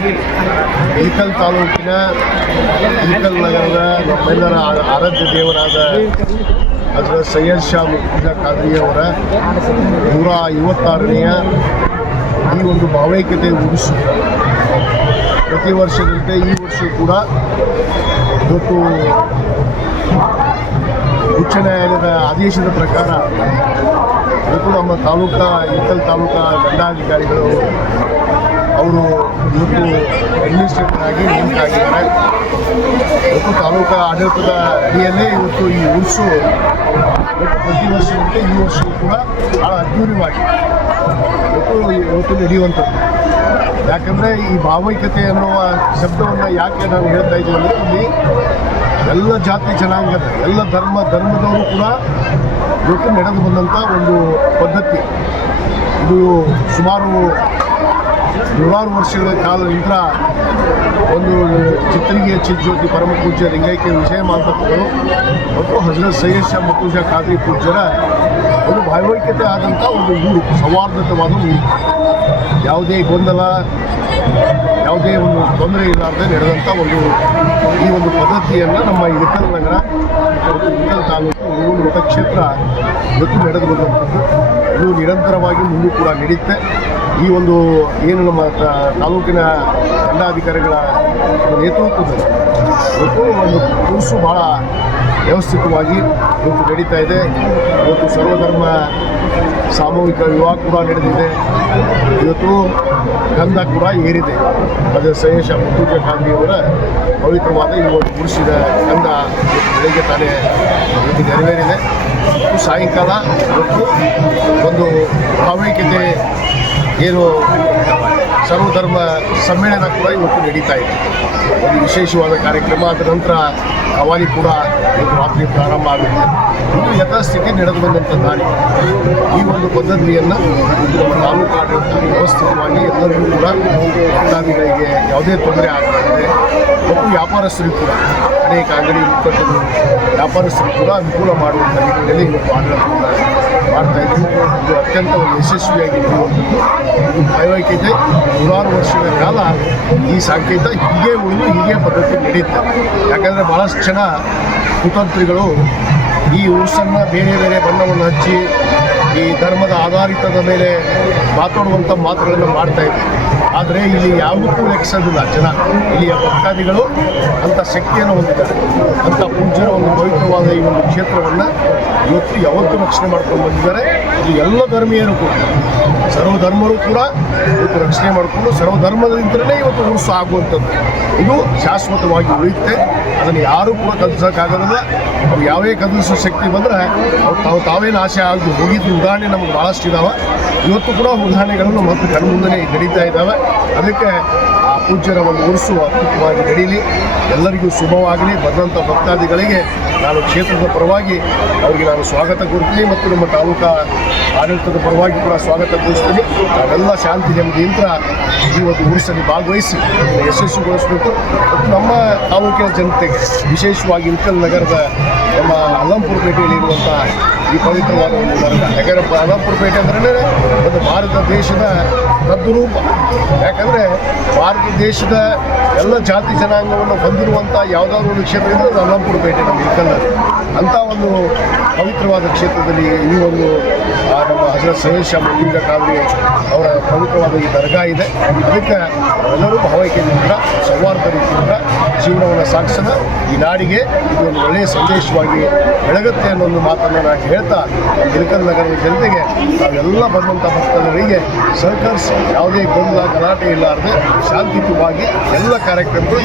ಇಳಕಲ್ ತಾಲೂಕಿನ ಇಳಕಲ್ ನಗರದ ನಮ್ಮೆಲ್ಲರ ಆರಾಧ್ಯ ದೇವರಾದ ಅದರ ಸೈಯದ್ ಶಾ ಮುಖ್ಯ ಖಾದ್ರಿಯವರ ನೂರ ಐವತ್ತಾರನೆಯ ಈ ಒಂದು ಭಾವೈಕ್ಯತೆ ಉಡಿಸು ಪ್ರತಿ ವರ್ಷದಂತೆ ಈ ವರ್ಷ ಕೂಡ ಇವತ್ತು ಉಚ್ಚ ನ್ಯಾಯಾಲಯದ ಆದೇಶದ ಪ್ರಕಾರ ಇವತ್ತು ನಮ್ಮ ತಾಲೂಕಾ ಇಳಕಲ್ ತಾಲೂಕಾ ದಂಡಾಧಿಕಾರಿಗಳು ಅವರು ಇವತ್ತು ಅಡ್ಮಿನಿಸ್ಟ್ರೇಟರ್ ಆಗಿ ನೇಮಕ ಆಗಿದ್ದಾರೆ ಇವತ್ತು ತಾಲೂಕಾ ಆಡಳಿತದ ಅಡಿಯಲ್ಲೇ ಇವತ್ತು ಈ ಉರ್ಸು ಪ್ರತಿ ವರ್ಷದಂತೆ ಈ ವರ್ಷ ಕೂಡ ಭಾಳ ಅದ್ಧೂರಿಯಾಗಿ ಇವತ್ತು ಇವತ್ತು ನಡೆಯುವಂಥದ್ದು. ಯಾಕಂದರೆ ಈ ಭಾವೈಕ್ಯತೆ ಅನ್ನುವ ಶಬ್ದವನ್ನು ಯಾಕೆ ನಾನು ಹೇಳ್ತಾ ಇದ್ದೀನಿ ಇಲ್ಲಿ ಎಲ್ಲ ಜಾತಿ ಜನಾಂಗದ, ಎಲ್ಲ ಧರ್ಮ, ಧರ್ಮದವರು ಕೂಡ ಇವತ್ತು ನಡೆದು ಬಂದಂಥ ಒಂದು ಪದ್ಧತಿ. ಇದು ಸುಮಾರು ನೂರಾರು ವರ್ಷಗಳ ಕಾಲ ನಂತರ ಒಂದು ಚಿತ್ರಿಗೆ ಚಿಜ್ಯೋತಿ ಪರಮ ಪೂಜ್ಯ ಲಿಂಗೈಕ್ಯ ವಿಷಯ ಮಾತುಗಳು ಮತ್ತು ಹಜರತ್ ಸೈಯದ್ ಶಾ ಮತ್ತು ಶಾ ಖಾದ್ರಿ ಪೂಜ್ಯರ ಒಂದು ಭಾವೈಕ್ಯತೆ ಆದಂಥ ಒಂದು ಊರು ಸೌಹಾರ್ದತವಾದ ಊರು ಯಾವುದೇ ಗೊಂದಲ ಯಾವುದೇ ಒಂದು ತೊಂದರೆ ಇರಲಾರ್ದೆ ನಡೆದಂಥ ಒಂದು ಈ ಒಂದು ಪದ್ಧತಿಯನ್ನು ನಮ್ಮ ಇಳಕಲ್ ನಗರ ಇಳಕಲ್ ತಾಲೂಕು ಹೂವಿನ ಮತಕ್ಷೇತ್ರ ಇವತ್ತು ನಡೆದು ಬಂದಂಥದ್ದು. ಇದು ನಿರಂತರವಾಗಿ ಮುಂದೂ ಕೂಡ ನಡೆಯುತ್ತೆ ಈ ಒಂದು ಏನು ನಮ್ಮ ತಾಲೂಕಿನ ದಂಡಾಧಿಕಾರಿಗಳ ಒಂದು ನೇತೃತ್ವದಲ್ಲಿ ಇವತ್ತು ಒಂದು ಕೂಸು ಭಾಳ ವ್ಯವಸ್ಥಿತವಾಗಿ ಇವತ್ತು ನಡೀತಾ ಇದೆ. ಇವತ್ತು ಸರ್ವಧರ್ಮ ಸಾಮೂಹಿಕ ವಿವಾಹ ಕೂಡ ನಡೆದಿದೆ. ಇವತ್ತು ಗಂಧ ಕೂಡ ಏರಿದೆ ಅದು ಸಯೇಶ ಮುತ್ತುಜ ಖಾದ್ರಿಯವರ ಪವಿತ್ರವಾದ ಈ ಒಂದು ಗುಡಿಸಿದ ಗಂಧ ಇವತ್ತು ಬೆಳಗ್ಗೆ ತಾನೇ ಇದು ನೆರವೇರಿದೆ. ಸಾಯಂಕಾಲ ಮತ್ತು ಒಂದು ಭಾವೈಕ್ಯತೆ ಏನು ಸರ್ವಧರ್ಮ ಸಮ್ಮೇಳನ ಕೂಡ ಇವತ್ತು ನಡೀತಾ ಇದೆ. ಒಂದು ವಿಶೇಷವಾದ ಕಾರ್ಯಕ್ರಮ, ಅದರ ನಂತರ ಕವಾಲಿ ಕೂಡ ಇವತ್ತು ರಾತ್ರಿ ಪ್ರಾರಂಭ ಆಗುತ್ತೆ. ಇದು ಯಥಾಸ್ಥಿತಿ ನಡೆದು ಬಂದಂಥ ದಾರಿ. ಈ ಒಂದು ಪದ್ಧತಿಯನ್ನು ತಾಲೂಕು ಆಡಳಿತ ವ್ಯವಸ್ಥಿತವಾಗಿ ಎಲ್ಲರಿಗೂ ಕೂಡ ಭಕ್ತಾದಿಗಳಿಗೆ ಯಾವುದೇ ತೊಂದರೆ ಆಗದಂತೆ ಮತ್ತು ವ್ಯಾಪಾರಸ್ಥರಿಗೂ ಕೂಡ, ಅನೇಕ ಅಂಗಡಿ ಮುಖಂಡರು, ವ್ಯಾಪಾರಸ್ಥರು ಕೂಡ ಅನುಕೂಲ ಮಾಡುವಂಥ ನಿಟ್ಟಿನಲ್ಲಿ ಇವತ್ತು ಆಡಳಿತವನ್ನು ಮಾಡ್ತಾ ಇದ್ದೀವಿ ಇದು ಅತ್ಯಂತ ಯಶಸ್ವಿಯಾಗಿ ಇದು ನೂರಾರು ವರ್ಷಗಳ ಕಾಲ ಈ ಸಂಕೇತ ಹೀಗೆ ಉಳಿದು ಹೀಗೆ ಪದ್ಧತಿ ನಡೆಯುತ್ತೆ ಯಾಕಂದರೆ ಭಾಳಷ್ಟು ಜನ ಕುತಂತ್ರಿಗಳು ಈ ಉಸನ್ನು ಬೇರೆ ಬೇರೆ ಬಣ್ಣವನ್ನು ಹಚ್ಚಿ ಈ ಧರ್ಮದ ಆಧಾರಿತದ ಮೇಲೆ ಮಾತಾಡುವಂಥ ಮಾತುಗಳನ್ನು ಮಾಡ್ತಾ ಇದ್ದಾರೆ ಆದರೆ ಇಲ್ಲಿ ಯಾವುದಕ್ಕೂ ಲೆಕ್ಕಿಸೋದಿಲ್ಲ. ಜನ ಇಲ್ಲಿಯ ಭಕ್ತಾದಿಗಳು ಅಂಥ ಶಕ್ತಿಯನ್ನು ಹೊಂದಿದ್ದಾರೆ. ಅಂಥ ಪೂಜ್ಯರ, ಒಂದು ಪವಿತ್ರವಾದ ಈ ಒಂದು ಕ್ಷೇತ್ರವನ್ನು ಇವತ್ತು ಯಾವತ್ತೂ ರಕ್ಷಣೆ ಮಾಡ್ಕೊಂಡು ಬಂದಿದ್ದಾರೆ. ಇದು ಎಲ್ಲ ಧರ್ಮೀಯರು ಕೂಡ, ಸರ್ವಧರ್ಮರು ಕೂಡ ಇವತ್ತು ರಕ್ಷಣೆ ಮಾಡಿಕೊಂಡು, ಸರ್ವಧರ್ಮದಿಂದಲೇ ಇವತ್ತು ಉರುಸು ಆಗುವಂಥದ್ದು. ಇದು ಶಾಶ್ವತವಾಗಿ ಉಳಿಯುತ್ತೆ. ಅದನ್ನು ಯಾರೂ ಕೂಡ ಕದಲಿಸೋಕ್ಕಾಗೋದಿಲ್ಲ ಅವ್ರು ಯಾವೇ ಕದಲಿಸೋ ಶಕ್ತಿ ಬಂದರೆ ಅವ್ರು ತಾವು ತಾವೇ ನಾಶ ಆಗಿ ಹೋಗಿದ್ದು ಉದಾಹರಣೆ ನಮ್ಗೆ ಭಾಳಷ್ಟು ಇದ್ದಾವೆ ಇವತ್ತು ಕೂಡ ಉದಾಹರಣೆಗಳನ್ನು ಮತ್ತು ಕಣ್ಮುಂದನೇ ನಡೀತಾ ಇದ್ದಾವೆ ಅದಕ್ಕೆ ಆ ಪೂಜ್ಯರ ಒಂದು ಉರುಸು ಅತ್ಯುತ್ತಮವಾಗಿ ನಡೀಲಿ ಎಲ್ಲರಿಗೂ ಶುಭವಾಗಲಿ. ಬಂದಂಥ ಭಕ್ತಾದಿಗಳಿಗೆ ನಾನು ಕ್ಷೇತ್ರದ ಪರವಾಗಿ ಅವರಿಗೆ ನಾನು ಸ್ವಾಗತ ಕೋರ್ತೀನಿ ಮತ್ತು ನಮ್ಮ ತಾಲೂಕಾ ಆಡಳಿತದ ಪರವಾಗಿ ಕೂಡ ಸ್ವಾಗತ ಕೋರಿಸ್ತೀನಿ ನಾವೆಲ್ಲ ಶಾಂತಿ ನೆಮ್ಮದಿಯಿಂದ ಈ ಒಂದು ಉರುಸಲ್ಲಿ ಭಾಗವಹಿಸಿ ಯಶಸ್ವಿಗೊಳಿಸಬೇಕು. ಮತ್ತು ನಮ್ಮ ತಾಲೂಕಿನ ಜನತೆಗೆ ವಿಶೇಷವಾಗಿ ಇಳಕಲ್ ನಗರದ ನಮ್ಮ ಅಲ್ಲಂಪುರ ಪೇಟೆಯಲ್ಲಿ ಇರುವಂಥ ಈ ಪವಿತ್ರವಾದ ಒಂದು ದರ್ಗ ಯಾಕಂದರೆ ಅಲ್ಲಂಪುರ ಪೇಟೆ ಅಂದ್ರೆ ಒಂದು ಭಾರತ ದೇಶದ ತದ್ರೂಪ ಯಾಕಂದರೆ ಭಾರತ ದೇಶದ ಎಲ್ಲ ಜಾತಿ ಜನಾಂಗವನ್ನು ಹೊಂದಿರುವಂಥ ಯಾವುದಾದ್ರು ಒಂದು ಕ್ಷೇತ್ರ ಇದ್ರೆ ಅದು ಅಲ್ಲಂಪುರ ಪೇಟೆ ನಮ್ಮ ಇಳಕಲ್ ಅಂಥ ಒಂದು ಪವಿತ್ರವಾದ ಕ್ಷೇತ್ರದಲ್ಲಿ ಈ ಒಂದು ಹಜರತ್ ಸೈಯದ್ ಶಾ ಖಾದ್ರಿ ಅವರ ಪ್ರಮುಖವಾದ ಈ ದರ್ಗಾ ಇದೆ. ಅದಕ್ಕೆ ಎಲ್ಲರೂ ಭಾವೈಕ್ಯದಿಂದ ಸೌಹಾರ್ದ ರೀತಿಯಿಂದ ಜೀವನವನ್ನು ಸಾಗಿಸೋಣ. ಈ ನಾಡಿಗೆ ಇದು ಒಂದು ಒಳ್ಳೆಯ ಸಂದೇಶವಾಗಿ ಬೆಳಗುತ್ತೆ ಅನ್ನೋ ಒಂದು ಮಾತನ್ನು ನಾನು ಹೇಳ್ತಾ ಇಳಕಲ್ ನಗರದ ಜನತೆಗೆ, ನಾವೆಲ್ಲ ಬಂದಂಥ ಭಕ್ತರಿಗೆ ಸರ್ಕಲ್ಸ್ ಯಾವುದೇ ಗೊಂದಲ, ಗಲಾಟೆ ಇಲ್ಲಾರದೆ ಶಾಂತಿಯುತವಾಗಿ ಎಲ್ಲ ಕಾರ್ಯಕ್ರಮಗಳು